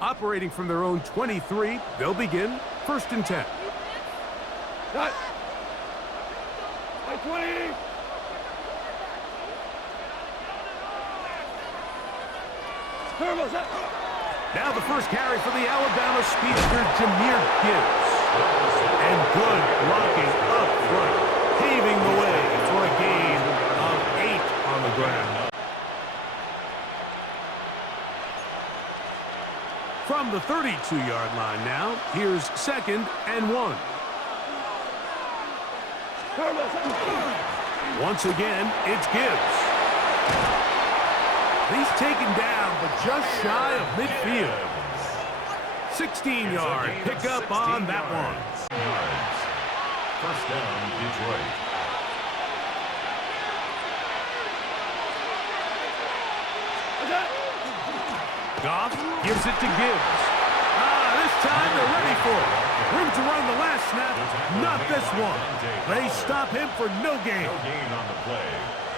Operating from their own 23, they'll begin 1st and 10. Cut. By 20. Now the first carry for the Alabama speedster, Jahmyr Gibbs. And good blocking up front, paving the way for a gain of 8 on the ground. From the 32-yard line now, here's 2nd and 1. Once again, it's Gibbs. He's taken down, but just shy of midfield. 16-yard pickup on that one. 1st down, Detroit. Goff gives it to Gibbs. This time they're ready for it. Room to run the last snap, not this one. They stop him for no gain. No gain on the play.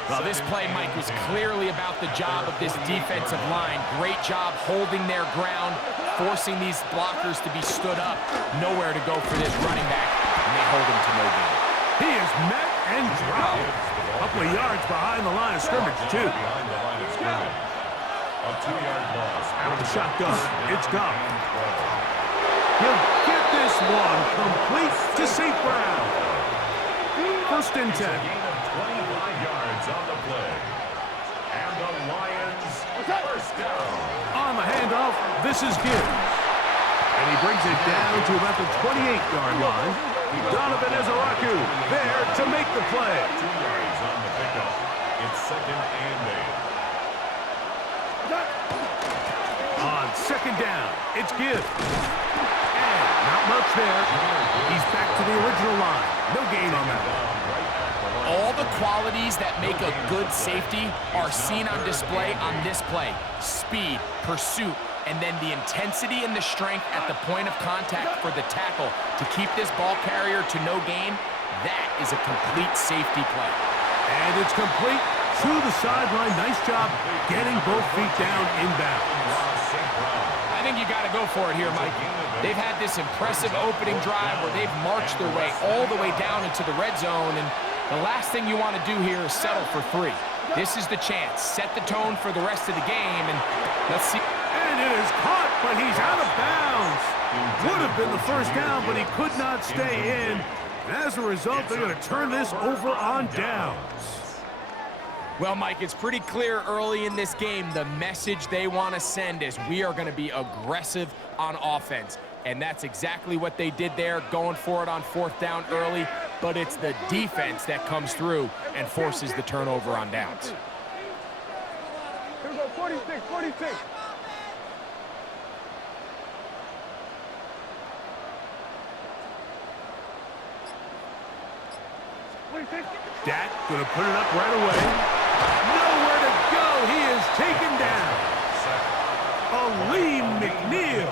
Well, this play, Mike, was clearly about the job of this defensive line. Great job holding their ground, forcing these blockers to be stood up. Nowhere to go for this running back, and they hold him to no gain. He is met and dropped. A couple of yards behind the line of scrimmage, too. Behind the line of scrimmage. A 2-yard loss. Out of the shotgun, it's Goff. He'll get this one complete to St. Brown. 1st and 10. 25 yards on the play. And the Lions, 1st down. On the handoff, this is Gibbs. And he brings it down to about the 28-yard line. Donovan Ezaraku there to make the play. 2 yards on the pickup. It's 2nd and 8. On 2nd down, it's Gibbs. And not much there. He's back to the original line. No gain on that one. All the qualities that make a good safety are seen on display on this play. Speed, pursuit, and then the intensity and the strength at the point of contact for the tackle to keep this ball carrier to no gain. That is a complete safety play. And it's complete to the sideline. Nice job getting both feet down inbounds. I think you got to go for it here, Mike. They've had this impressive opening drive where they've marched their way all the way down into the red zone, and the last thing you want to do here is settle for 3. This is the chance. Set the tone for the rest of the game, and let's see. And it is caught, but he's out of bounds. Would have been the 1st down, but he could not stay in. And as a result, they're going to turn this over on downs. Well, Mike, it's pretty clear early in this game the message they want to send is we are going to be aggressive on offense. And that's exactly what they did there, going for it on 4th down early. But it's the defense that comes through and forces the turnover on downs. Here we go, 46, 46. Dak going to put it up right away. Nowhere to go. He is taken down. Aleem McNeil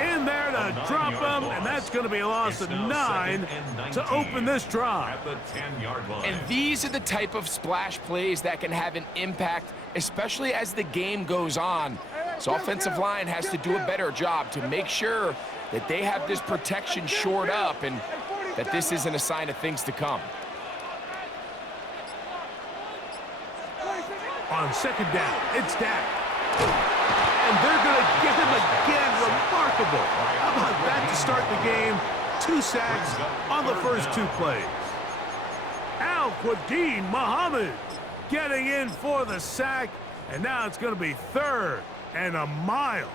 in there to drop him, and that's going to be a loss of 9 to open this drive. At the 10-yard line. And these are the type of splash plays that can have an impact, especially as the game goes on. So offensive line has to do a better job to make sure that they have this protection shored up and that this isn't a sign of things to come. On 2nd down, it's Dak. And they're going to get him again. Remarkable. How about that to start the game? 2 sacks on the first 2 plays. Al-Quadin Muhammad getting in for the sack. And now it's going to be 3rd and a mile.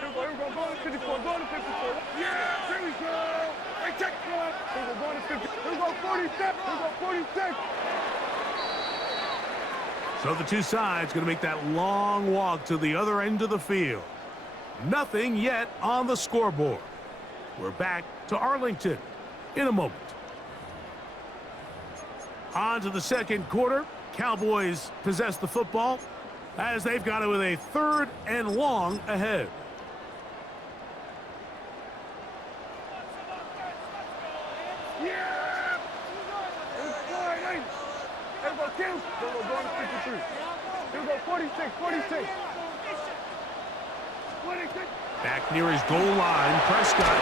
Here we go, go to 54, go to 54. Yeah, here we go. Hey, check one. Here we go, go to 50. Here we go, 46. Here we go, 46. So the 2 sides going to make that long walk to the other end of the field. Nothing yet on the scoreboard. We're back to Arlington in a moment. On to the 2nd quarter. Cowboys possess the football as they've got it with a 3rd and long ahead. Yeah! Hey, go to 53. Here we go, 46, 46. 26. Back near his goal line, Prescott.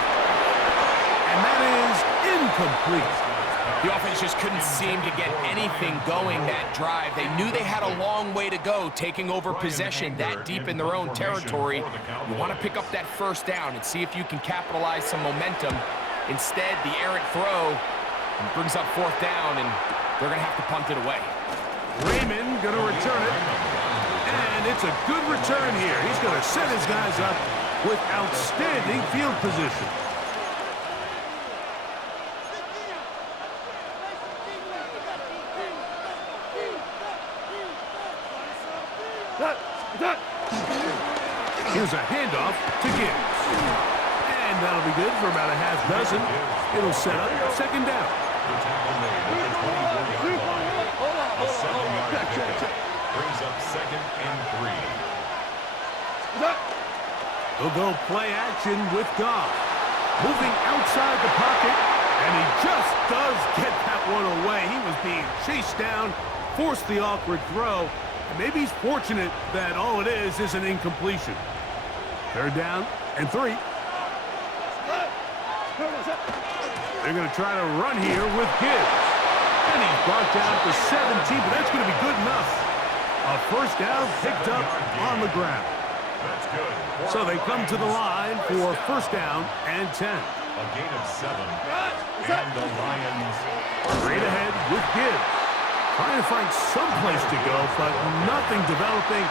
And that is incomplete. The offense just couldn't seem to get anything going that drive. They knew they had a long way to go, taking over possession that deep in their own territory. You want to pick up that first down and see if you can capitalize some momentum. Instead, the errant throw brings up fourth down, and they're going to have to punt it away. Raymond going to return it. And it's a good return here. He's going to set his guys up with outstanding field position. Here's a handoff to Gibbs. And that'll be good for about a half dozen. It'll set up second down. The tackle made at the 24-yard line. A 7-yard pickup brings up 2nd and 3. He'll go play action with Goff. Moving outside the pocket, and he just does get that one away. He was being chased down, forced the awkward throw, and maybe he's fortunate that all it is an incompletion. Third down and 3. They're going to try to run here with Gibbs. And he's brought down to 17, but that's going to be good enough. A first down picked up on the ground. That's good. So they come to the line for first down and 10. A gain of 7. And the Lions Straight ahead with Gibbs. Trying to find some place to go, but nothing developing.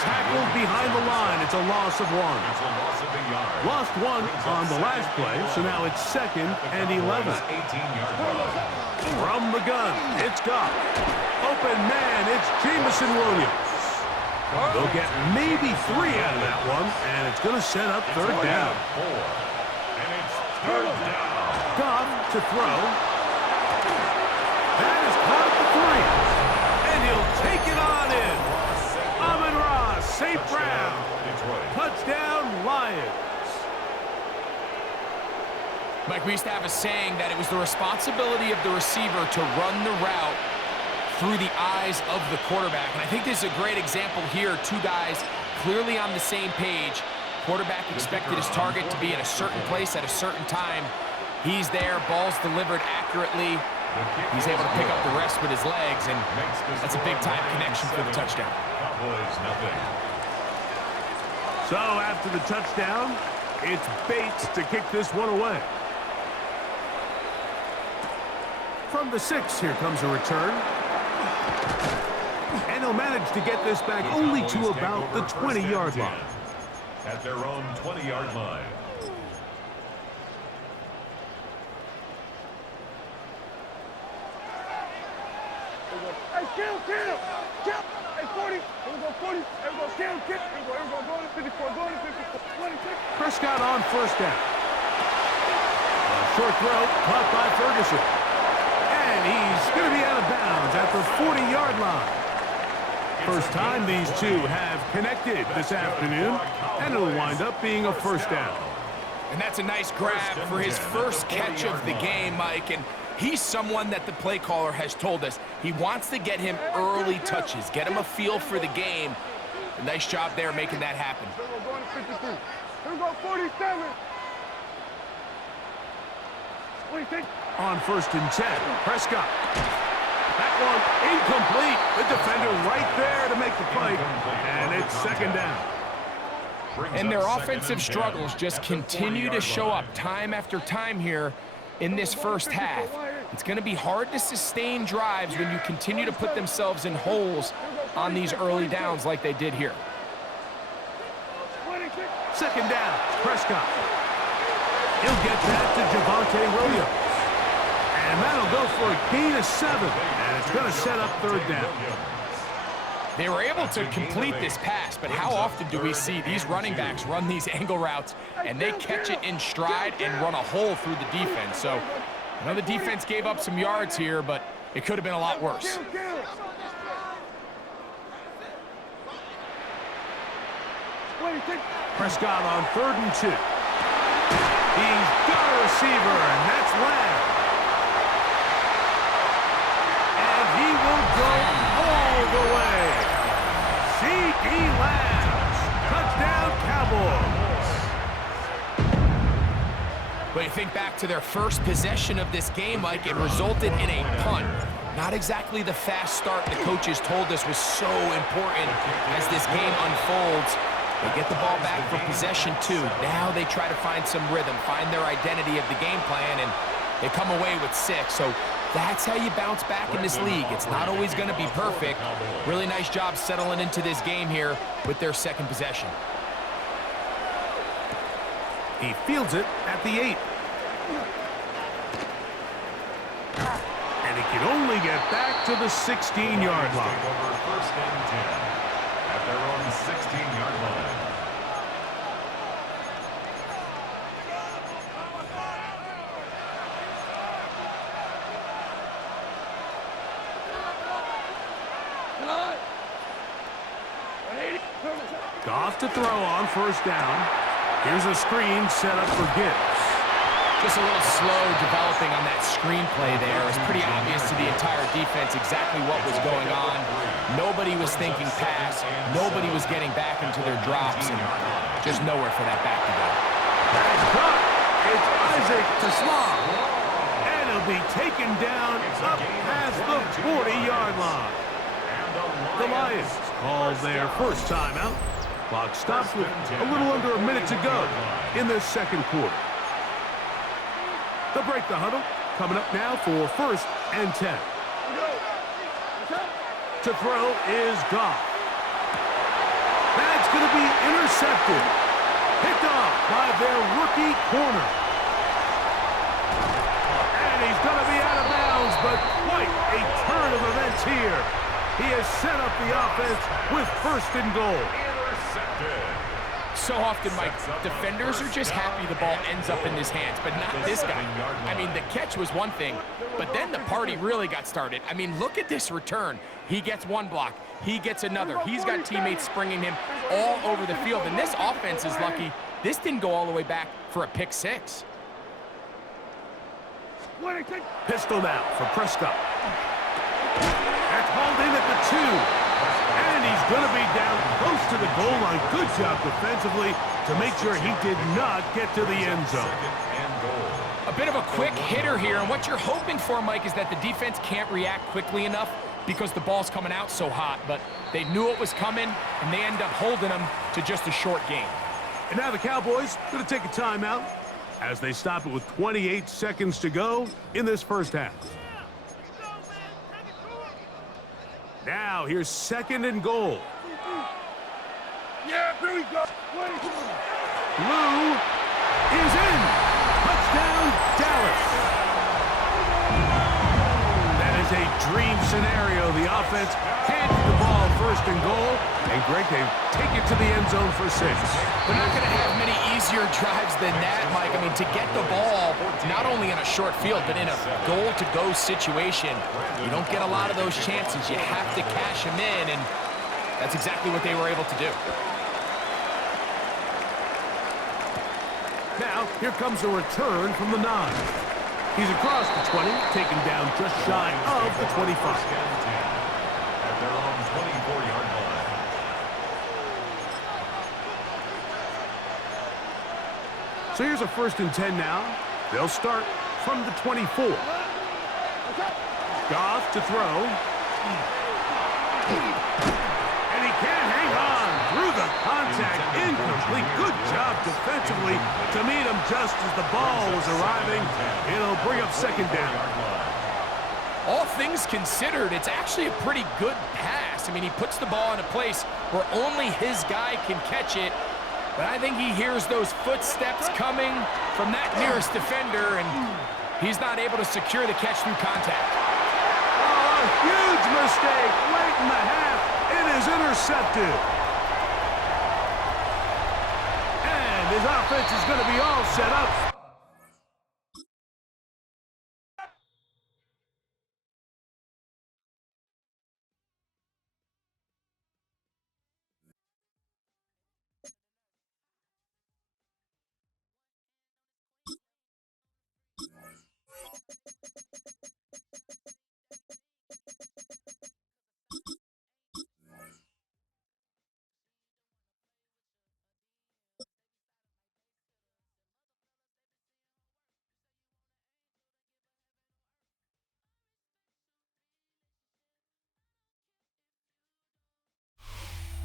Tackled behind the line. It's a loss of 1. It's a loss of a yard. Lost 1 on the last play, so now it's 2nd and 11. 18-yard run. From the gun, it's Goff. Open man, it's Jameson Williams. They'll get maybe 3 out of that one, and it's going to set up third down. 4. And it's third down. Goff to throw. That is caught at the 3. And he'll take it on in. Amon-Ra, St. Brown. Touchdown, Lions. Mike, we used to have a saying that it was the responsibility of the receiver to run the route through the eyes of the quarterback. And I think this is a great example here. 2 guys clearly on the same page. Quarterback expected his target to be in a certain place at a certain time. He's there, ball's delivered accurately. He's able to pick up the rest with his legs, and that's a big-time connection for the touchdown. Cowboys nothing. So after the touchdown, it's Bates to kick this one away. From the 6, here comes a return. And he'll manage to get this back only to about the 20-yard line. At their own 20-yard line. Hey, kill! Hey, 40. Here we go, 40. Here we go, kill. Here we go, go to 54, go to 54. 26. Prescott on first down. A short throw caught by Ferguson. And he's going to be out of bounds at the 40-yard line. First time these two have connected this afternoon, and it'll wind up being a first down. And that's a nice grab for his first catch of the game, Mike. And he's someone that the play caller has told us he wants to get him early touches, get him a feel for the game. A nice job there making that happen. Here we go, going to 53. Here we go, 47. 26. On first and 10, Prescott. That one incomplete. The defender right there to make the play. And it's second down. And their offensive struggles just continue to show up time after time here in this first half. It's going to be hard to sustain drives when you continue to put themselves in holes on these early downs like they did here. Second down, Prescott. He'll get that to Javonte Williams. And that'll go for a gain of 7. And it's going to set up third down. They were able to complete this pass, but how often do we see these running backs run these angle routes and they catch it in stride and run a hole through the defense? So I know the defense gave up some yards here, but it could have been a lot worse. Prescott on third and 2. He's got a receiver, and that's Lamb. And he will go all the way. think back to their first possession of this game, Mike, it resulted in a punt. Not exactly the fast start the coaches told us was so important as this game unfolds. They get the ball back for possession 2. Now they try to find some rhythm, find their identity of the game plan, and they come away with 6. So that's how you bounce back in this league. It's not always going to be perfect. Really nice job settling into this game here with their second possession. He fields it at the 8. And he can only get back to the 16-yard line. Take over first and 10 at their own 16-yard line. Goff to throw on first down. Here's a screen set up for Gibbs. Just a little slow developing on that screenplay there. It was pretty obvious to the entire defense exactly what was going on. Nobody was thinking pass. Nobody was getting back into their drops, and just nowhere for that back to go. That's caught. It's Isaac Taslam. And he'll be taken down up past the 40-yard line. The Lions call their first timeout. Clock stops with a little under a minute to go in the second quarter. They'll break the huddle. Coming up now for first and 10. To throw is Goff. That's going to be intercepted. Picked off by their rookie corner. And he's going to be out of bounds, but quite a turn of events here. He has set up the offense with first and goal. So often, Mike, defenders are just happy the ball ends up in his hands, but not this guy. I mean, the catch was one thing, but then the party really got started. I mean, look at this return. He gets one block. He gets another. He's got teammates springing him all over the field, and this offense is lucky. This didn't go all the way back for a pick 6. Pistol now for Prescott. That's hauled in at the 2. And he's going to be down close to the goal line. Good job defensively to make sure he did not get to the end zone. A bit of a quick hitter here, and what you're hoping for, Mike, is that the defense can't react quickly enough because the ball's coming out so hot. But they knew it was coming, and they end up holding them to just a short game. And now the Cowboys going to take a timeout as they stop it with 28 seconds to go in this first half. Now, here's second and goal. Yeah, here we go. Lou is in. Touchdown, Dallas. That is a dream scenario. The offense hands the ball first and goal. And Greg, they take it to the end zone for 6. They're not going to have many easier drives than that, Mike. I mean, to get the ball not only in a short field, but in a goal-to-go situation, you don't get a lot of those chances. You have to cash them in, and that's exactly what they were able to do. Now, here comes a return from the 9. He's across the 20, taken down just shy of the 25. At their own 24-yard line. So here's a first and 10 now. They'll start from the 24. Goff to throw. And he can't hang on through the contact. Incomplete. Good job defensively to meet him just as the ball was arriving. It'll bring up second down. All things considered, it's actually a pretty good pass. I mean, he puts the ball in a place where only his guy can catch it. But I think he hears those footsteps coming from that nearest defender, and he's not able to secure the catch through contact. Oh, a huge mistake late in the half. It is intercepted. And his offense is going to be all set up.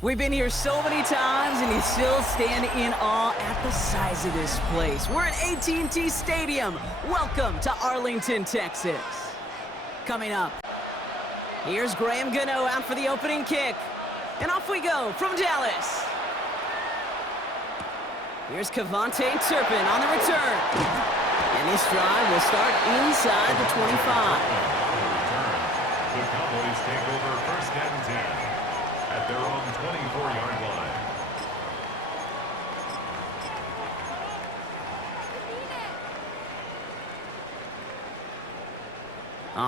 We've been here so many times, and you still stand in awe at the size of this place. We're at AT&T Stadium. Welcome to Arlington, Texas. Coming up, here's Graham Gano out for the opening kick. And off we go from Dallas. Here's Kevontae Turpin on the return. And this drive will start inside the 25. The Cowboys take over first and 10 at their own 24-yard line.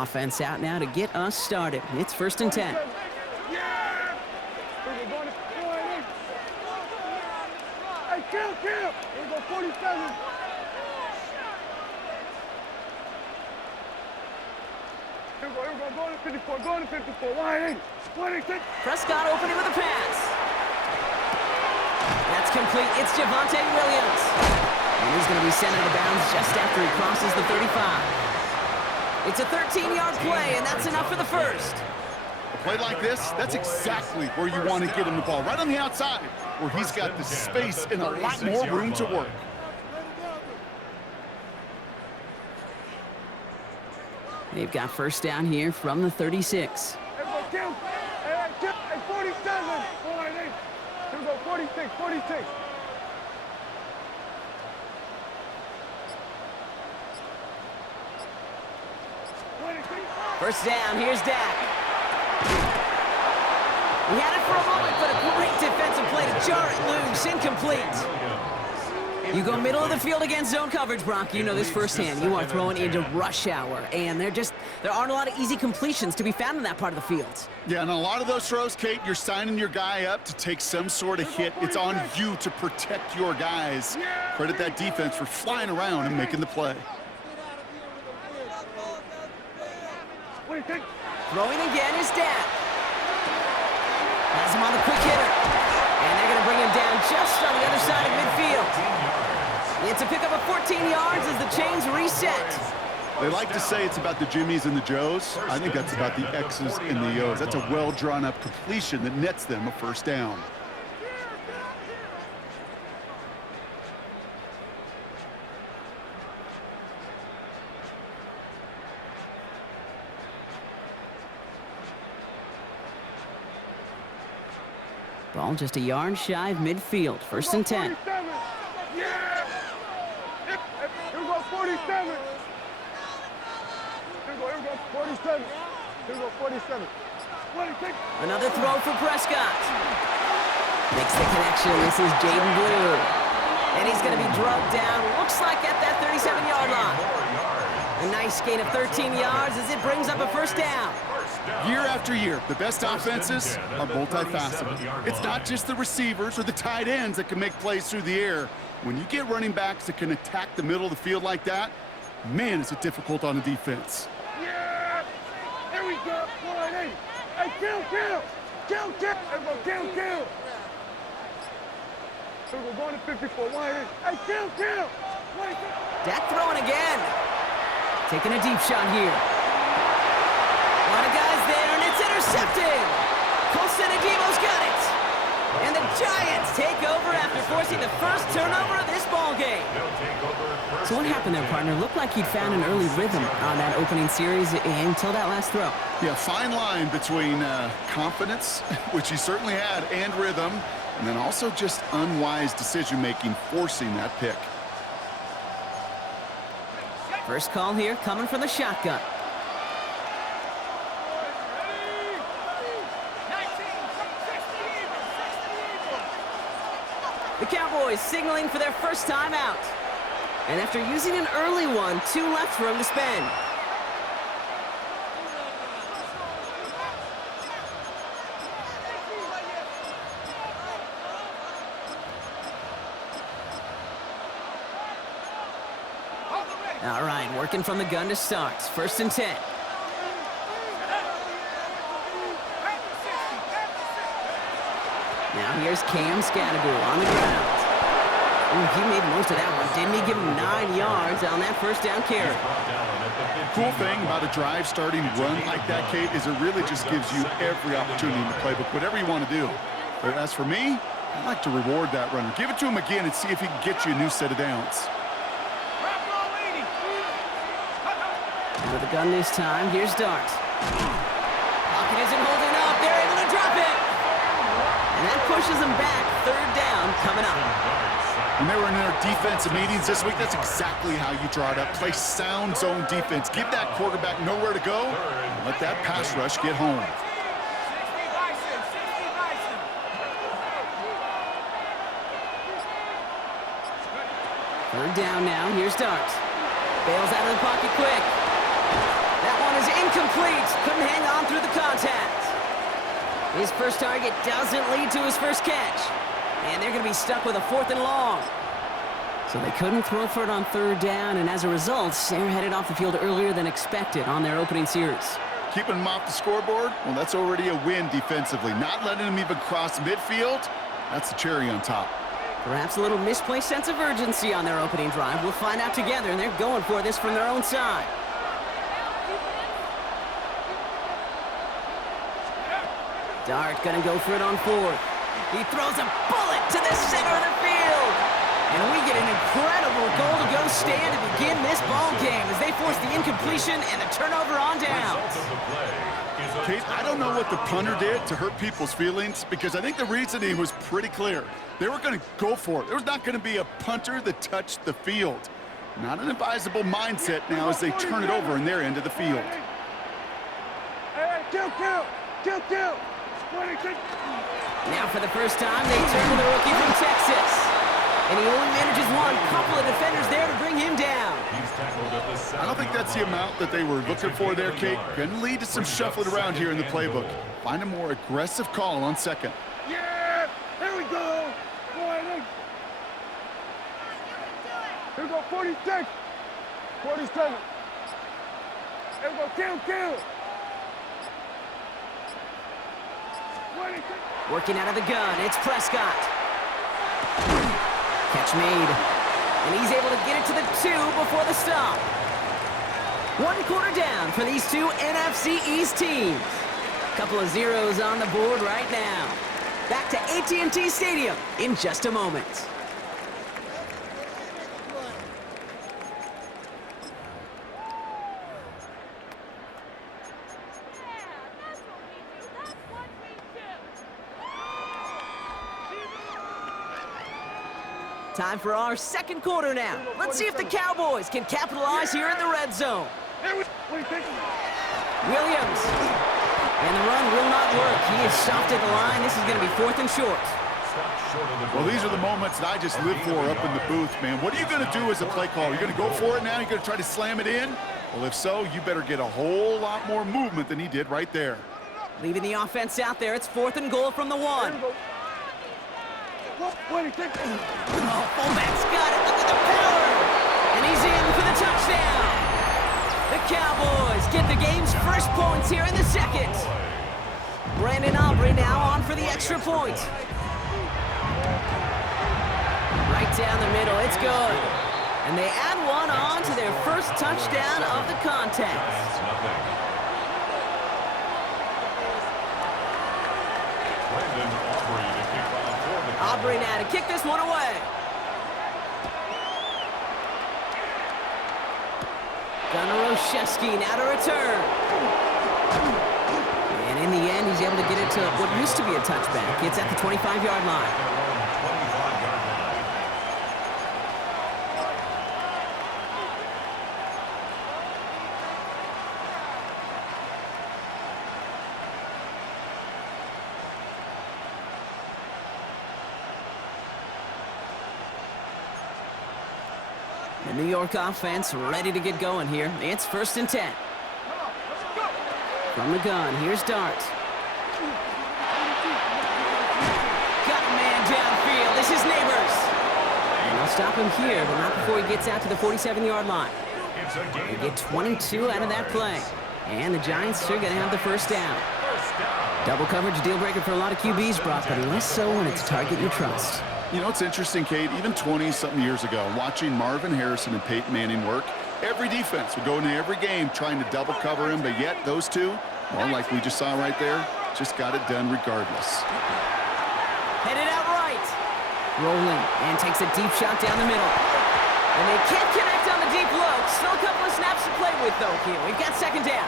Offense out now to get us started. It's first and 10. Yeah! We're going to Hey, kill! We're going 47. Here we go, going to 54, going to 54. Wide 8, Prescott opening with a pass. That's complete. It's Javonte Williams. And he's going to be sent out of bounds just after he crosses the 35. It's a 13-yard play, and that's enough for the first. A play like this, that's exactly where you want to get him the ball, right on the outside, where he's got the space and a lot more room to work. They've got first down here from the 36. Hey, 47. Wide 8. Here we go, 46. First down, here's Dak. He had it for a moment, but a great defensive play to jar it loose. Incomplete. You go middle of the field against zone coverage, Brock. You know this firsthand. You are throwing into rush hour, and there aren't a lot of easy completions to be found in that part of the field. Yeah, and a lot of those throws, Kate, you're signing your guy up to take some sort of hit. It's on you to protect your guys. Credit that defense for flying around and making the play. Throwing again is Dak. Has him on the quick hitter. And they're going to bring him down just on the other side of midfield. It's a pickup of 14 yards as the chains reset. They like to say it's about the Jimmies and the Joes. I think that's about the X's and the O's. That's a well-drawn-up completion that nets them a first down. Ball just a yard shy of midfield. First and 10. Yeah! Here we go, 47. Here we go, 47. Here we go, 47. Another throw for Prescott. Makes the connection. This is Jaden Blue. And he's going to be drugged down. Looks like at that 37-yard line. A nice gain of 13 yards as it brings up a first down. Year after year, the best offenses are multifaceted. It's not just the receivers or the tight ends that can make plays through the air. When you get running backs that can attack the middle of the field like that, man, is it difficult on the defense. Yeah! Here we go, 1-8. Hey, kill! Everyone, kill! Here we go, going to 54, 1-8. Hey, kill! Dak throwing again. Taking a deep shot here. A lot of guys there, and it's intercepted. Colson Adebo's got it. And the Giants take over after forcing the first turnover of this ball game. So what happened there, partner? Looked like he'd found an early rhythm on that opening series until that last throw. Yeah, fine line between confidence, which he certainly had, and rhythm, and then also just unwise decision-making forcing that pick. First call here coming from the shotgun. The Cowboys signaling for their first time out. And after using an early one, 2 left for him to spend. All right, working from the gun to start. First and 10. Now here's Cam Scattergood on the ground. Ooh, he made most of that one, didn't he? Give him 9 yards on that first down carry. Cool thing about a drive starting run like that, Kate, is it really just gives you every opportunity in the playbook, whatever you want to do. But as for me, I'd like to reward that runner. Give it to him again and see if he can get you a new set of downs. Out of the gun this time, here's Dart. Pocket isn't holding up, they're able to drop it! And that pushes them back, 3rd down coming up. When they were in their defensive meetings this week, that's exactly how you draw it up. Play sound zone defense. Give that quarterback nowhere to go, and let that pass rush get home. 3rd down now, here's Dart. Bails out of the pocket quick. That one is incomplete. Couldn't hang on through the contact. His first target doesn't lead to his first catch. And they're going to be stuck with a 4th and long. So they couldn't throw for it on 3rd down, and as a result, they're headed off the field earlier than expected on their opening series. Keeping them off the scoreboard, well, that's already a win defensively. Not letting them even cross midfield, that's the cherry on top. Perhaps a little misplaced sense of urgency on their opening drive. We'll find out together, and they're going for this from their own side. Dart gonna go for it on 4th. He throws a bullet to the center of the field. And we get an incredible goal-to-go stand to begin this ball game as they force the incompletion and the turnover on downs. Kate, I don't know what the punter did to hurt people's feelings because I think the reasoning was pretty clear. They were going to go for it. There was not going to be a punter that touched the field. Not an advisable mindset now as they turn it over in their end of the field. Hey, kill! Now for the first time, they turn to the rookie from Texas. And he only manages one. Couple of defenders there to bring him down. I don't think that's the amount that they were looking for there, Kate. Going to lead to some shuffling around here in the playbook. Find a more aggressive call on 2nd. Yeah! There we go! Here we go, 46! 47! Here we go, kill! 26! Working out of the gun, it's Prescott. Catch made. And he's able to get it to the 2 before the stop. 1 quarter down for these two NFC East teams. Couple of zeros on the board right now. Back to AT&T Stadium in just a moment. Time for our 2nd quarter now. Let's see if the Cowboys can capitalize here in the red zone. Williams. And the run will not work. He is stopped at the line. This is going to be 4th and short. Well, these are the moments that I just live for up in the booth, man. What are you going to do as a play caller? You're going to go for it now? You're going to try to slam it in? Well, if so, you better get a whole lot more movement than he did right there. Leaving the offense out there. It's 4th and goal from the 1. Oh, fullback's got it. Look at the power. And he's in for the touchdown. The Cowboys get the game's first points here in the 2nd. Brandon Aubrey now on for the extra point. Right down the middle. It's good. And they add one on to their first touchdown of the contest. Aubrey now to kick this one away. Gunnar Olszewski now to return. And in the end, he's able to get it to what used to be a touchback. It's at the 25-yard line. The New York offense ready to get going here. It's 1st and 10. From the gun, here's Dart. Got a man downfield. This is Neighbors. And they'll stop him here, but not before he gets out to the 47-yard line. They get 22 out of that play. And the Giants are going to have the first down. Double coverage deal breaker for a lot of QBs, Brock, but less so when it's a target you trust. You know, it's interesting, Kate, even 20-something years ago, watching Marvin Harrison and Peyton Manning work, every defense would go into every game trying to double cover him, but yet those two, well, like we just saw right there, just got it done regardless. Headed out right. Rolling, and takes a deep shot down the middle. And they can't connect on the deep look. Still a couple of snaps to play with, though, here. We've got second down.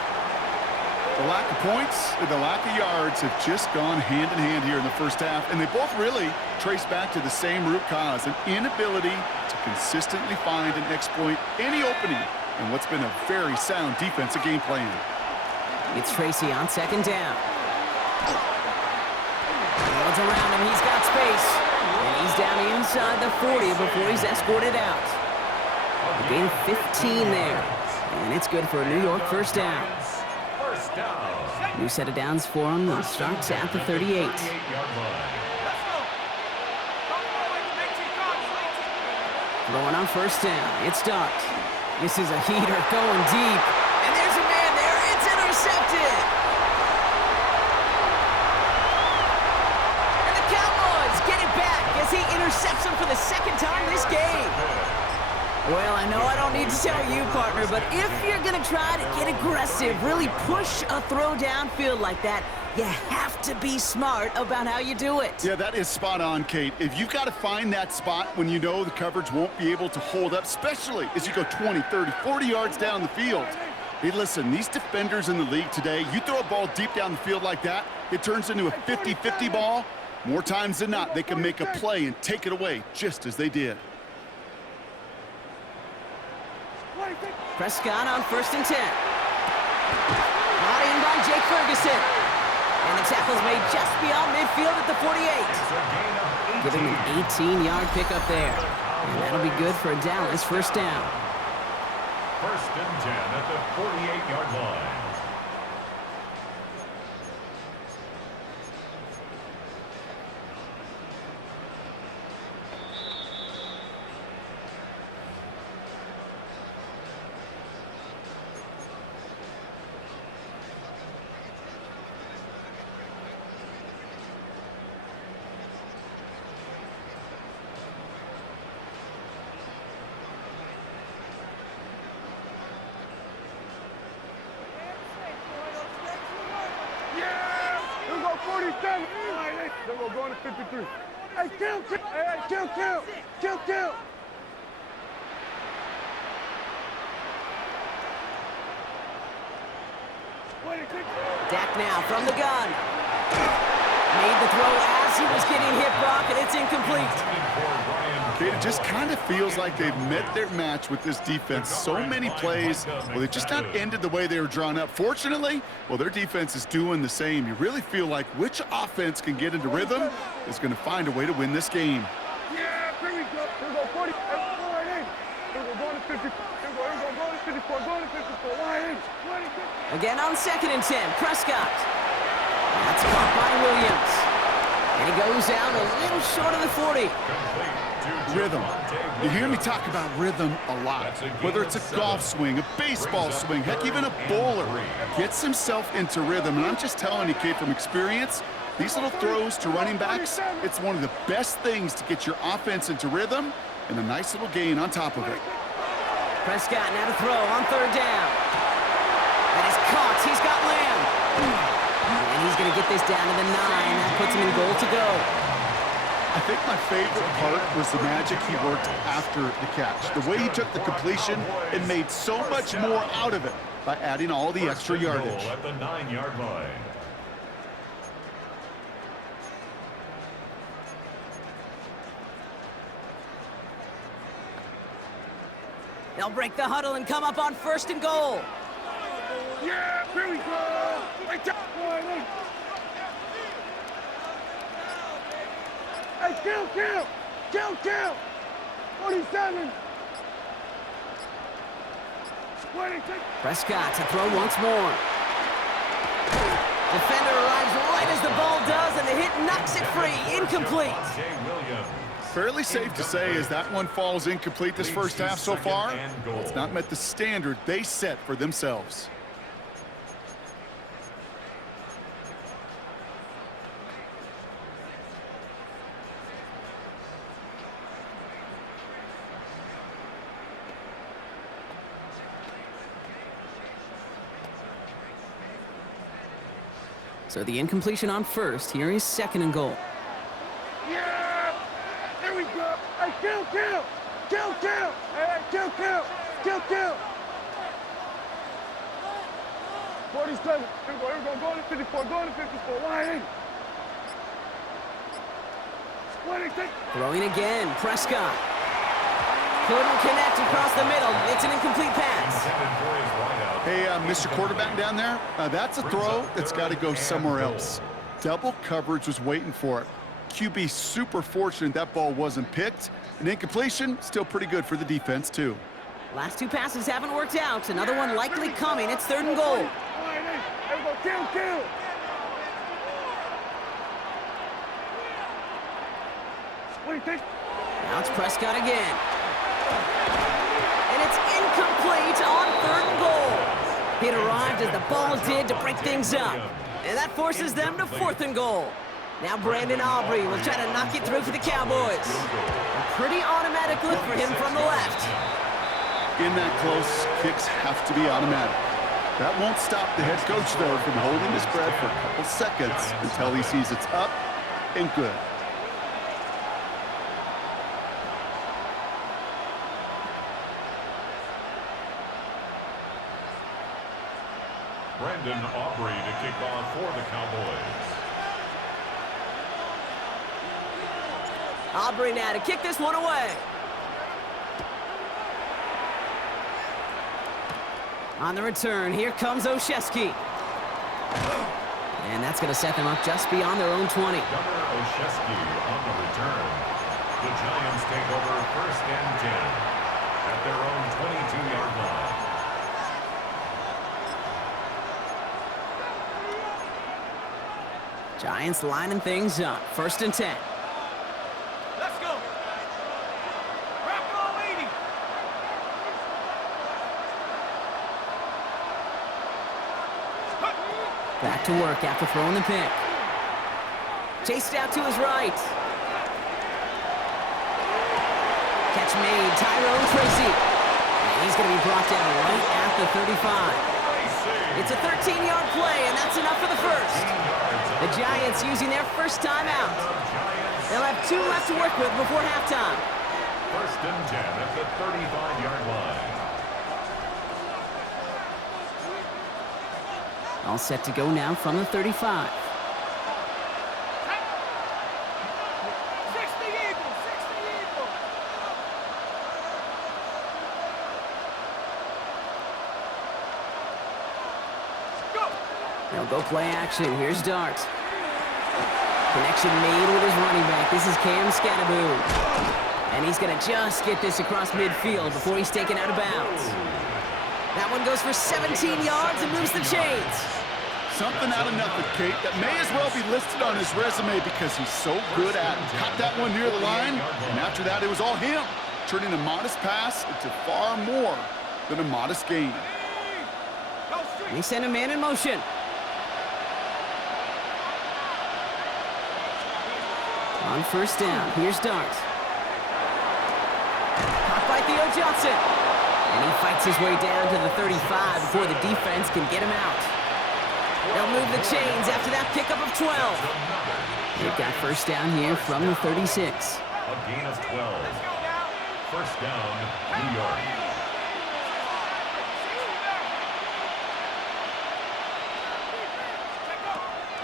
The lack of points and the lack of yards have just gone hand in hand here in the first half, and they both really trace back to the same root cause, an inability to consistently find and exploit any opening in what's been a very sound defensive game plan. It's Tracy on second down. Fields around him, he's got space. And he's down inside the 40 before he's escorted out. A gain of 15 there. And it's good for a New York first down. First down. New set of downs for him. It starts at the 38. Throwing on first down. It's Dart. This is a heater going deep. And there's a man there. It's intercepted. And the Cowboys get it back as he intercepts him for the second time this game. Well, I know I don't need to tell you, partner, but if you're going to try to get aggressive, really push a throw downfield like that, you have to be smart about how you do it. Yeah, that is spot on, Kate. If you've got to find that spot when you know the coverage won't be able to hold up, especially as you go 20, 30, 40 yards down the field. Hey, listen, these defenders in the league today, you throw a ball deep down the field like that, it turns into a 50-50 ball. More times than not, they can make a play and take it away, just as they did. Prescott on 1st and 10. Brought in by Jake Ferguson. And the tackle's made just beyond midfield at the 48. Giving an 18-yard pickup there. And that'll be good for a Dallas first down. First and 10 at the 48-yard line. Then we're going to 53. Hey, kill! Hey, kill! Dak now from the gun. Made the throw as he was getting hit, Brock, and it's incomplete. Kate, it just kind of feels like they've met their match with this defense. So many plays, well, they just not ended the way they were drawn up. Fortunately, well, their defense is doing the same. You really feel like which offense can get into rhythm is going to find a way to win this game. Yeah, here we go. Here we go, 40. Here we go, going to 50. Here we go, going to 54. Going to 54. Line. Again on 2nd and 10, Prescott. That's caught by Williams. And he goes down a little short of the 40. Rhythm. You hear me talk about rhythm a lot. Whether it's a golf swing, a baseball swing, heck, even a bowler gets himself into rhythm. And I'm just telling you, Kate, from experience, these little throws to running backs, it's one of the best things to get your offense into rhythm and a nice little gain on top of it. Prescott now to throw on 3rd down. That is caught. He's got Lamb. And he's going to get this down to the 9. That puts him in goal to go. I think my favorite part was the magic he worked after the catch. The way he took the completion and made so much more out of it by adding all the extra yardage. At the 9-yard line. They'll break the huddle and come up on 1st and goal. Yeah, here we go. Right down. Hey, kill! 47. 26. Prescott to throw once more. Defender arrives right as the ball does, and the hit knocks it free. Incomplete. Fairly safe to say as that one falls incomplete this first half so far, it's not met the standard they set for themselves. So the incompletion on 1st. Here is 2nd and goal. Yeah! There we go! Hey, kill! Hey, kill! 47. Here we go. Going to 54. Going to 54. Line in. 26. Throwing again, Prescott. Couldn't connect across the middle. It's an incomplete pass. Hey, Mr. Quarterback down there, that's a throw that's got to go somewhere else. Double coverage was waiting for it. QB super fortunate that ball wasn't picked. An incompletion, still pretty good for the defense, too. Last two passes haven't worked out. Another one likely coming. It's 3rd and goal. Line in. Here we go. Kill! What do you think? Now it's Prescott again. And it's incomplete on 3rd and goal. It arrived as the ball did to break things up. And that forces them to 4th and goal. Now Brandon Aubrey will try to knock it through for the Cowboys. A pretty automatic look for him from the left. In that close, kicks have to be automatic. That won't stop the head coach, though, from holding his breath for a couple seconds until he sees it's up and good. Brandon Aubrey to kick off for the Cowboys. Aubrey now to kick this one away. On the return, here comes Olszewski. And that's going to set them up just beyond their own 20. Gunnar Olszewski on the return. The Giants take over 1st and 10 at their own 22-yard line. Giants lining things up. 1st and 10. Let's go. Rock all 80. Back to work after throwing the pick. Chased out to his right. Catch made, Tyrone Tracy. And he's going to be brought down right at the 35. It's a 13-yard play, and that's enough for the first. The Giants using their first timeout. They'll have 2 left to work with before halftime. 1st and 10 at the 35-yard line. All set to go now from the 35. 60 Eagles. Go. They'll go play action. Here's Dart. Connection made with his running back. This is Cam Scatterboom. And he's going to just get this across midfield before he's taken out of bounds. That one goes for 17 yards and moves the chains. Something out of nothing, Kate, that may as well be listed on his resume because he's so good at it. Caught that one near the line, and after that, it was all him, turning a modest pass into far more than a modest gain. They send a man in motion. On 1st down, here's Dart. Caught by Theo Johnson. And he fights his way down to the 35 before the defense can get him out. They'll move the chains after that pickup of 12. They've got 1st down here from the 36. A gain of 12. 1st down, New York.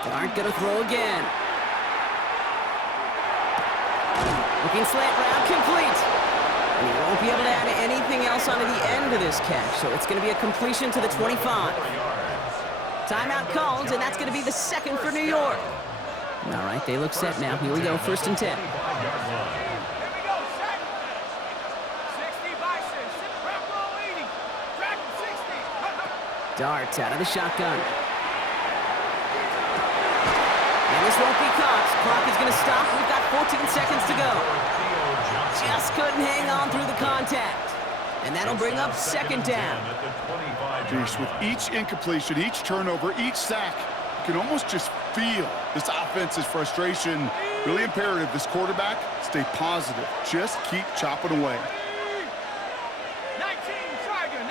Dart gonna throw again. Looking slant route, complete. And he won't be able to add anything else onto the end of this catch, so it's gonna be a completion to the 25. Timeout called, and that's gonna be the 2nd for New York. All right, they look set now. Here we go, 1st and 10. Dart out of the shotgun. And this won't be caught. Clock is going to stop. We've got 14 seconds to go. Just couldn't hang on through the contact. And that'll bring up 2nd down. Goose, with each incompletion, each turnover, each sack, you can almost just feel this offense's frustration. Really imperative, this quarterback, stay positive. Just keep chopping away. 19 Tiger.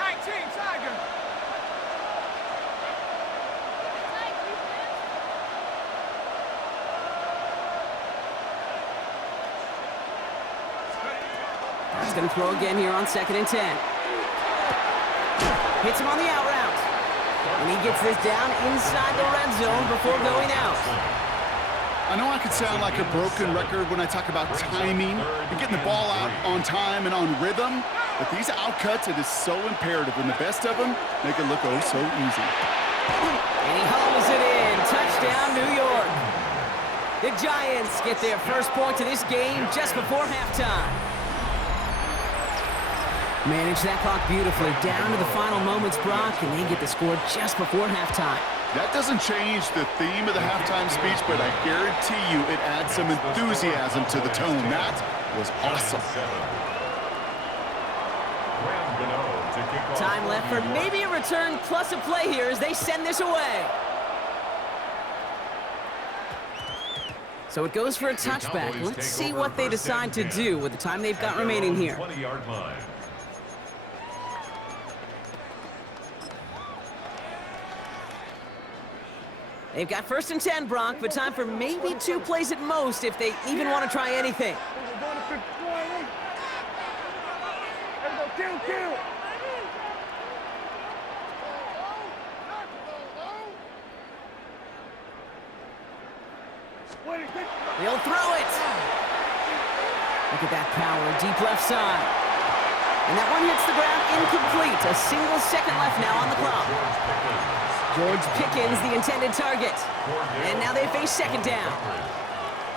He's going to throw again here on 2nd and 10. Hits him on the out route. And he gets this down inside the red zone before going out. I know I could sound like a broken record when I talk about timing and getting the ball out on time and on rhythm, but these outcuts, it is so imperative, and the best of them make it look oh so easy. And he hauls it in. Touchdown, New York. The Giants get their first point of this game just before halftime. Manage that clock beautifully down to the final moments, Brock, and they get the score just before halftime. That doesn't change the theme of the halftime speech, but I guarantee you it adds some enthusiasm to the tone. That was awesome. Time left for maybe a return plus a play here as they send this away. So it goes for a touchback. Let's see what they decide to do with the time they've got remaining here. 20-yard line. They've got 1st and 10, Brock, but time for maybe 2 plays at most if they even want to try anything. We're going to 51. Let's go, kill. He'll throw it. Look at that power, deep left side. And that one hits the ground incomplete. A single second left now on the clock. George Pickens, the intended target. And now they face 2nd down.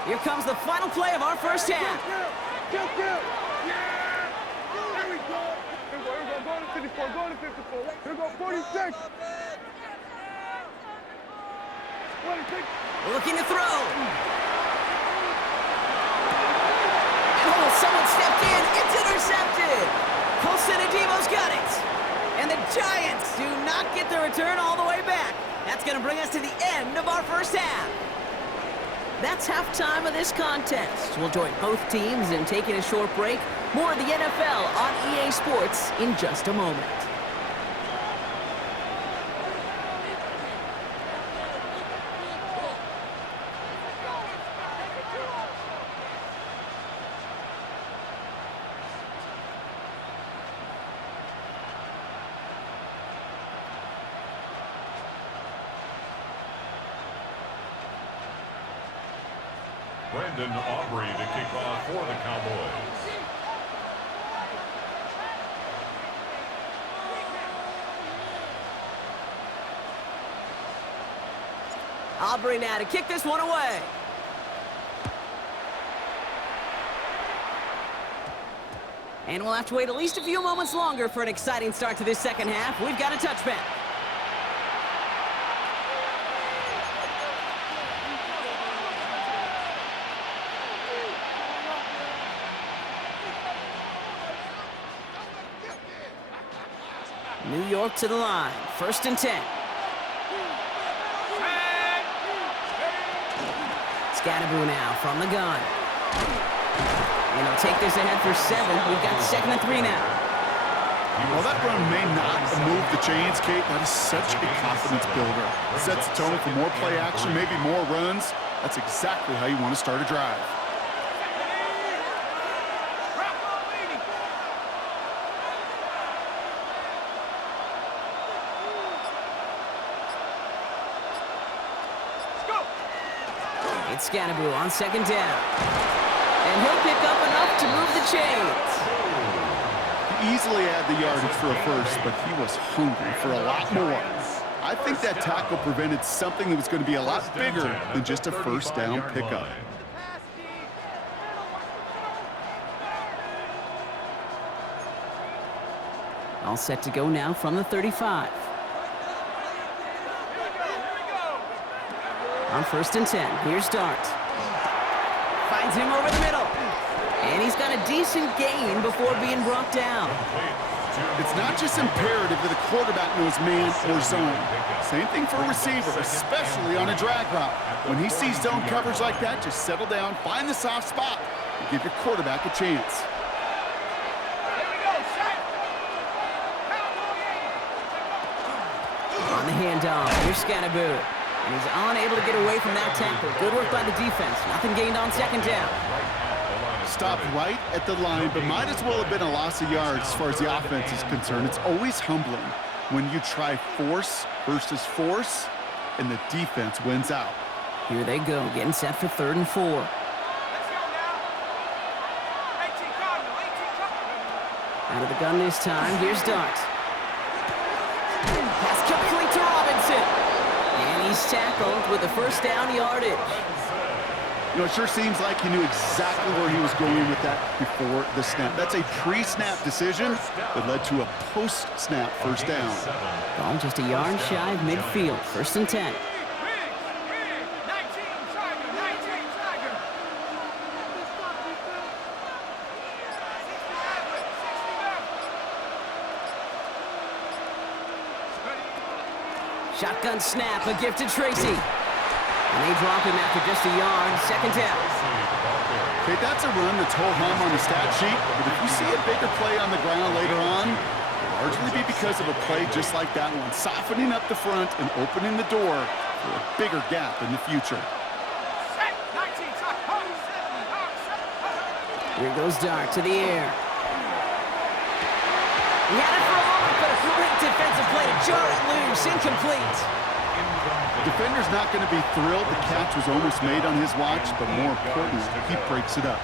Here comes the final play of our first half. Kill. Yeah. There we go. Here we go. Go to 54. Go to 54. Here we go. 46. 26. Looking to throw. And someone stepped in. It's intercepted. Colson Adebo's got it. And the Giants do not get the return all the way back. That's going to bring us to the end of our first half. That's halftime of this contest. We'll join both teams in taking a short break. More of the NFL on EA Sports in just a moment. Brandon Aubrey to kick off for the Cowboys. Aubrey now to kick this one away. And we'll have to wait at least a few moments longer for an exciting start to this second half. We've got a touchback. New York to the line. 1st and 10. Scatterboo now from the gun. And he'll take this ahead for 7. We've got 2nd and 3 now. While that run may not move the chains, Kate, that is such a confidence builder. Sets the tone for more play action, maybe more runs. That's exactly how you want to start a drive. It's Scatterboo on 2nd down. And he'll pick up enough to move the chains. He easily had the yardage for a first, but he was hungry for a lot more. I think that tackle prevented something that was going to be a lot bigger than just a first down pickup. All set to go now from the 35. On 1st and 10, here's Dart. Finds him over the middle. And he's got a decent gain before being brought down. It's not just imperative that a quarterback knows man or zone. Same thing for a receiver, especially on a drag route. When he sees zone coverage like that, just settle down, find the soft spot, and give your quarterback a chance. On the handoff, here's Scatterboo. And he's unable to get away from that tackle. Good work by the defense. Nothing gained on 2nd down. stopped right at the line, but might as well have been a loss of yards as far as the offense is concerned. It's always humbling when you try force versus force, and the defense wins out. Here they go, getting set for 3rd and 4. Out of the gun this time, here's Dart. Pass complete to Robinson. And he's tackled with the first down yardage. You know, it sure seems like he knew exactly where he was going with that before the snap. That's a pre-snap decision that led to a post-snap first down. Ball just a yard shy of midfield, 1st and 10. Shotgun snap, a gift to Tracy. And they drop him after just a yard, 2nd down. Okay, that's a run that's ho-hum on the stat sheet, but if you see a bigger play on the ground later on, it'll largely be because of a play just like that one, softening up the front and opening the door for a bigger gap in the future. Here goes Dart to the air. He had it for a moment, but a great defensive play to jar it loose, incomplete. Defender's not going to be thrilled the catch was almost made on his watch, but more importantly, he breaks it up.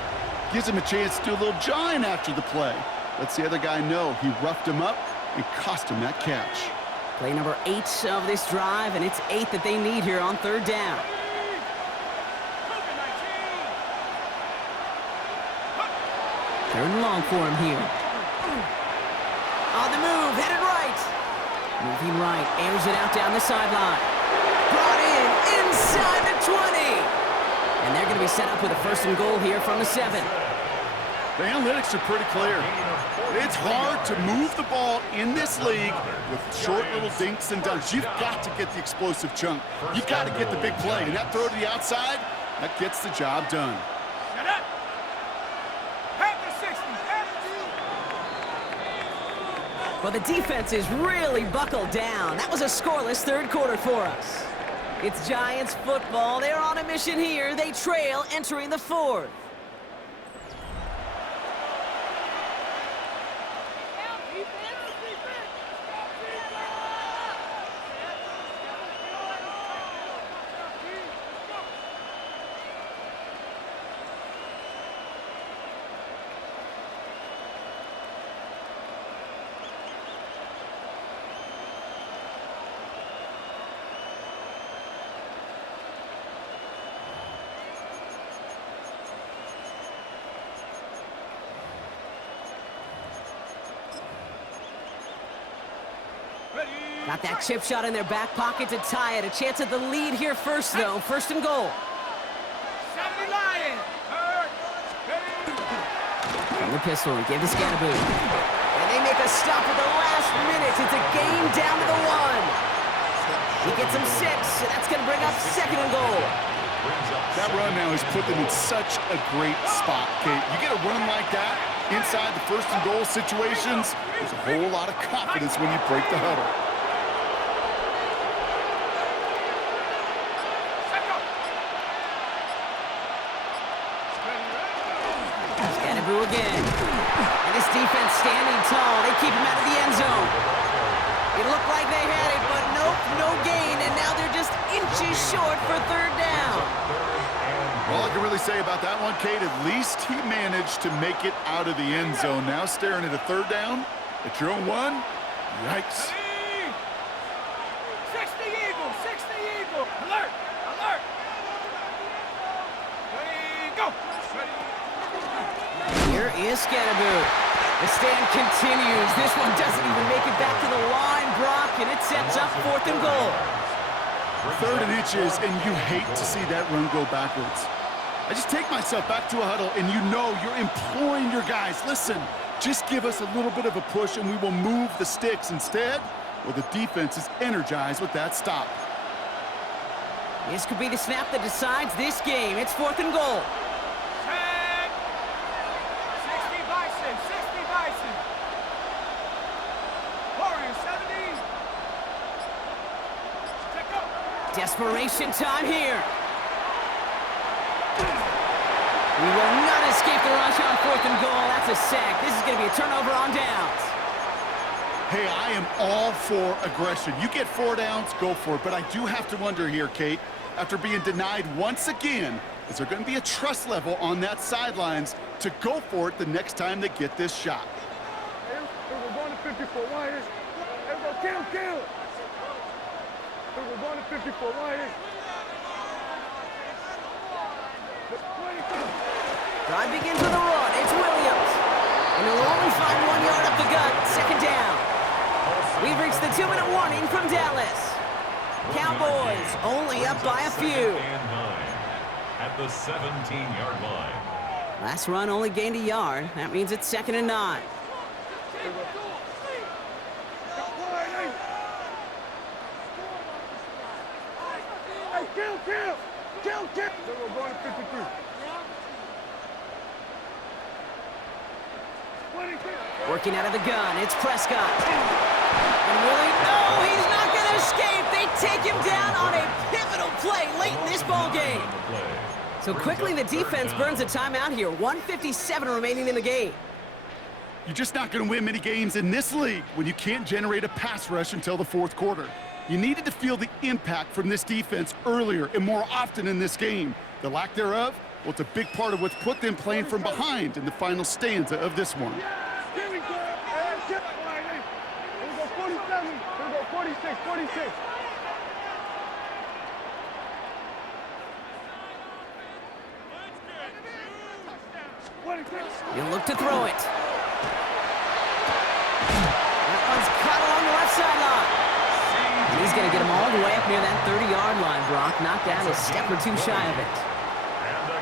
Gives him a chance to do a little jawing after the play. Lets the other guy know he roughed him up and cost him that catch. Play number 8 of this drive, and it's 8 that they need here on 3rd down. Third and long for him here. On the move, headed right. Moving right, airs it out down the sideline. Brought in inside the 20. And they're going to be set up with a 1st and goal here from the 7. The analytics are pretty clear. It's hard to move the ball in this league with short little dinks and dunks. You've got to get the explosive chunk. You've got to get the big play. And that throw to the outside, that gets the job done. Shut up. Have the 60. Well, the defense is really buckled down. That was a scoreless 3rd quarter for us. It's Giants football. They're on a mission here. They trail entering the 4th. Got that chip shot in their back pocket to tie it. A chance at the lead here first, though. 1st and goal. 70 Lions. From the pistol, he gave to Scannaboo. And they make a stop at the last minute. It's a gain down to the 1. He gets him 6, and that's going to bring up 2nd and goal. That run now has put them in such a great spot, Kate. You get a run like that inside the 1st and goal situations, there's a whole lot of confidence when you break the huddle. Scannaboo again. And this defense standing tall. They keep him out of the end zone. It looked like they had it, but nope, no gain, and now they're just inches short for 3rd down. All I can really say about that one, Kate, at least he managed to make it out of the end zone. Now staring at a 3rd down at your own 1. Yikes. 60 Eagle, 60 Eagle. Alert, alert. Ready, go. Here is Scannaboo. The stand continues. This one doesn't even make it back to the line, Brock, and it sets up 4th and goal. 3rd and inches, and you hate to see that run go backwards. I just take myself back to a huddle, and you know you're imploring your guys, listen, just give us a little bit of a push, and we will move the sticks instead. Well, the defense is energized with that stop. This could be the snap that decides this game. It's 4th and goal. Set. 60 Bison, 60 Bison. Warrior 70. Check up. Desperation time here. We will not escape the rush on 4th and goal. That's a sack. This is going to be a turnover on downs. Hey, I am all for aggression. You get 4 downs, go for it. But I do have to wonder here, Kate, after being denied once again, is there going to be a trust level on that sidelines to go for it the next time they get this shot? Here we're going to 54 wires. Here we go, kill. Here we're going to 54 wires. Drive begins with a run. It's Williams. And he'll only find 1 yard up the gut. Second down. We've reached the 2-minute warning from Dallas. Cowboys only up by a few. At the 17-yard line. Last run only gained a yard. That means it's 2nd and 9. Hey, kill. Then we're going to 53. 26. Working out of the gun, it's Prescott. And Willie, no, he's not going to escape. They take him down on a pivotal play late in this ball game. So quickly the defense burns a timeout here. 1:57 remaining in the game. You're just not going to win many games in this league when you can't generate a pass rush until the 4th quarter. You needed to feel the impact from this defense earlier and more often in this game. The lack thereof, well, it's a big part of what's put them playing from behind in the final stanza of this one. Here we go. Here we go 47. Here we go 46. He'll look to throw it. That one's caught along the left sideline. And he's going to get him all the way up near that 30-yard line, Brock. Knocked down a step or 2 shy of it.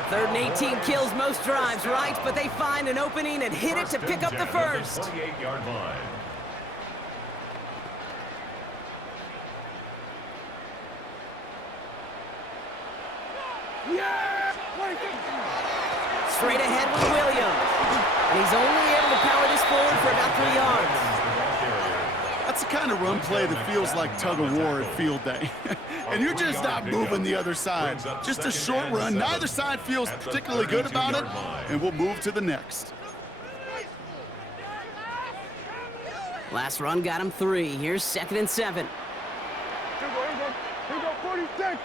3rd and 18 kills most drives, right? But they find an opening and hit it to pick up the first. 28-yard line. Straight ahead with Williams. And he's only able to power this forward for about 3 yards. That's the kind of run play that feels like tug-of-war at field day. And you're just not moving the other side. Just a short run. Neither side feels particularly good about it, and we'll move to the next. Last run got him 3. Here's 2nd and 7. Here we go 46.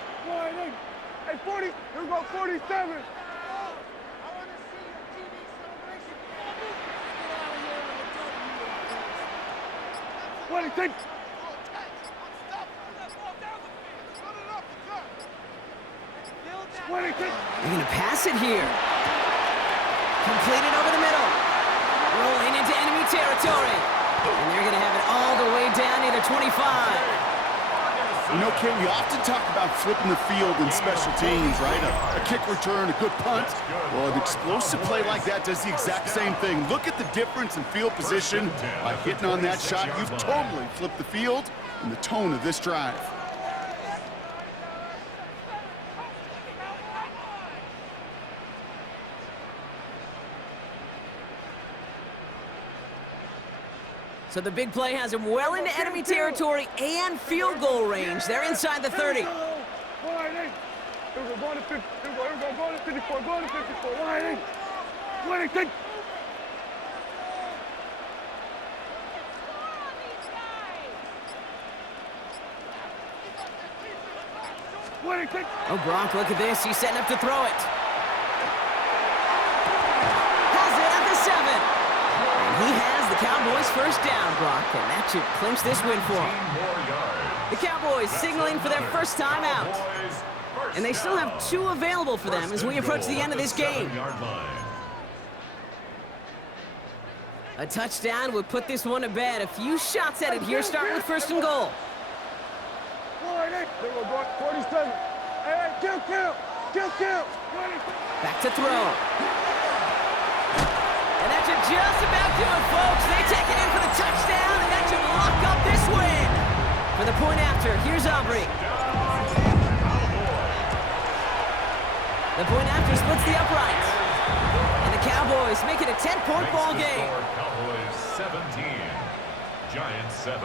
Hey, 40. Here we go 47. What do you think? They're going to pass it here. Completed over the middle. Rolling into enemy territory. And they're going to have it all the way down near the 25. You know, Kate, we often talk about flipping the field in special teams, right? A kick return, a good punt. Well, an explosive play like that does the exact same thing. Look at the difference in field position. By hitting on that shot, you've totally flipped the field and the tone of this drive. So the big play has him well into enemy territory and field goal range. They're inside the 30. Here we go, going to 50. Here we go, going to 54. Going to 54. What do you think? Oh, Gronk, look at this. He's setting up to throw it. Has it at the 7. And he has the Cowboys first down, Brock, and that should clinch this win for him. The Cowboys signaling for their first time out. And they still have 2 available for them as we approach the end of this game. A touchdown would put this one to bed. A few shots at it here, starting with 1st and goal. Here we go, 47. Hey, kill. Back to throw. And that should just about do it, folks. They take it in for the touchdown, and that should lock up this win. For the point after, here's Aubrey. The point after splits the uprights. And the Cowboys make it a 10-point ball game. Cowboys 17, Giants 7.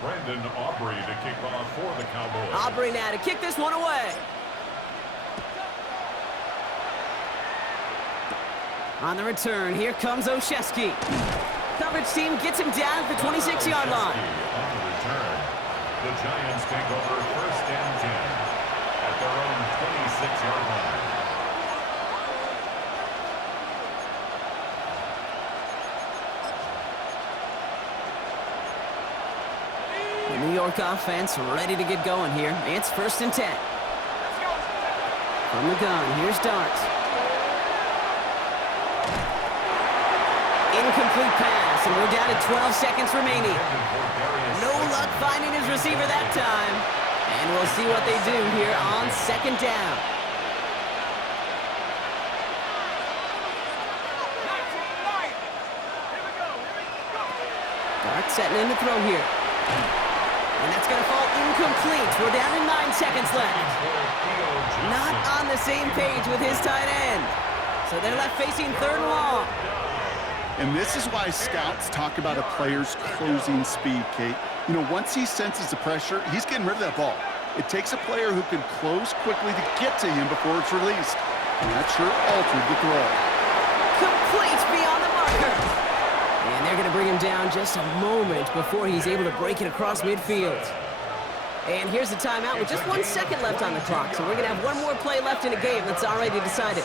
Brandon Aubrey to kick off for the Cowboys. Aubrey now to kick this one away. On the return, here comes Olszewski. Coverage team gets him down at the 26-yard line. On the return, the Giants take over 1st and 10 at their own 26-yard line. The New York offense ready to get going here. It's 1st and 10. From the gun, here's Dart. Incomplete pass, and we're down to 12 seconds remaining. No luck finding his receiver that time. And we'll see what they do here on 2nd down. Dart setting in to throw here. And that's going to fall incomplete. We're down to 9 seconds left. Not on the same page with his tight end. So they're left facing 3rd and long. And this is why scouts talk about a player's closing speed, Kate. You know, once he senses the pressure, he's getting rid of that ball. It takes a player who can close quickly to get to him before it's released. And that sure altered the throw. Complete beyond the marker. And they're going to bring him down just a moment before he's able to break it across midfield. And here's the timeout with just 1 second left on the clock. So we're going to have one more play left in a game that's already decided.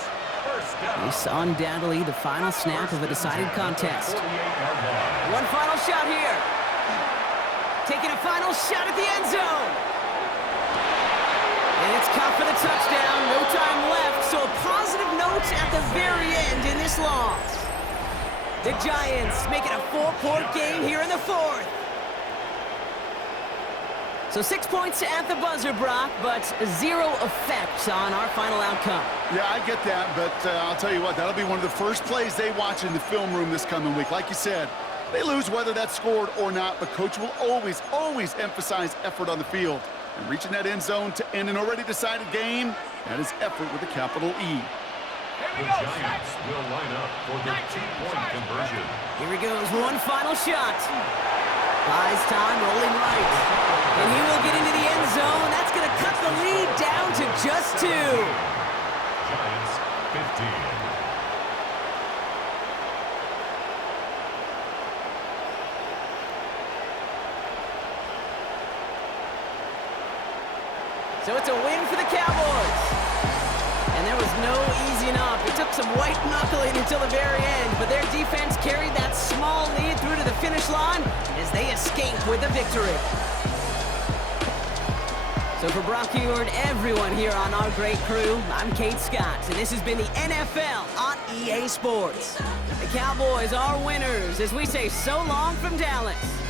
This undoubtedly the final snap of a decided contest. One final shot here. Taking a final shot at the end zone. And it's caught for the touchdown. No time left. So a positive note at the very end in this loss. The Giants make it a 4-point game here in the 4th. So 6 points at the buzzer, Brock, but 0 effect on our final outcome. Yeah, I get that, but I'll tell you what, that'll be one of the first plays they watch in the film room this coming week. Like you said, they lose whether that's scored or not, but Coach will always, always emphasize effort on the field. And reaching that end zone to end an already decided game, that is effort with a capital E. The Giants will line up for the 2-point conversion. Here he goes, one final shot. Buys time, rolling right. And he will get into the end zone. That's going to cut the lead down to just 2. Giants 15. So it's a win for the Cowboys. And there was no easing up. It took some white knuckling until the very end, but their defense carried that small lead through to the finish line as they escape with a victory. So for Brock Huard, everyone here on our great crew, I'm Kate Scott, and this has been the NFL on EA Sports. The Cowboys are winners as we say so long from Dallas.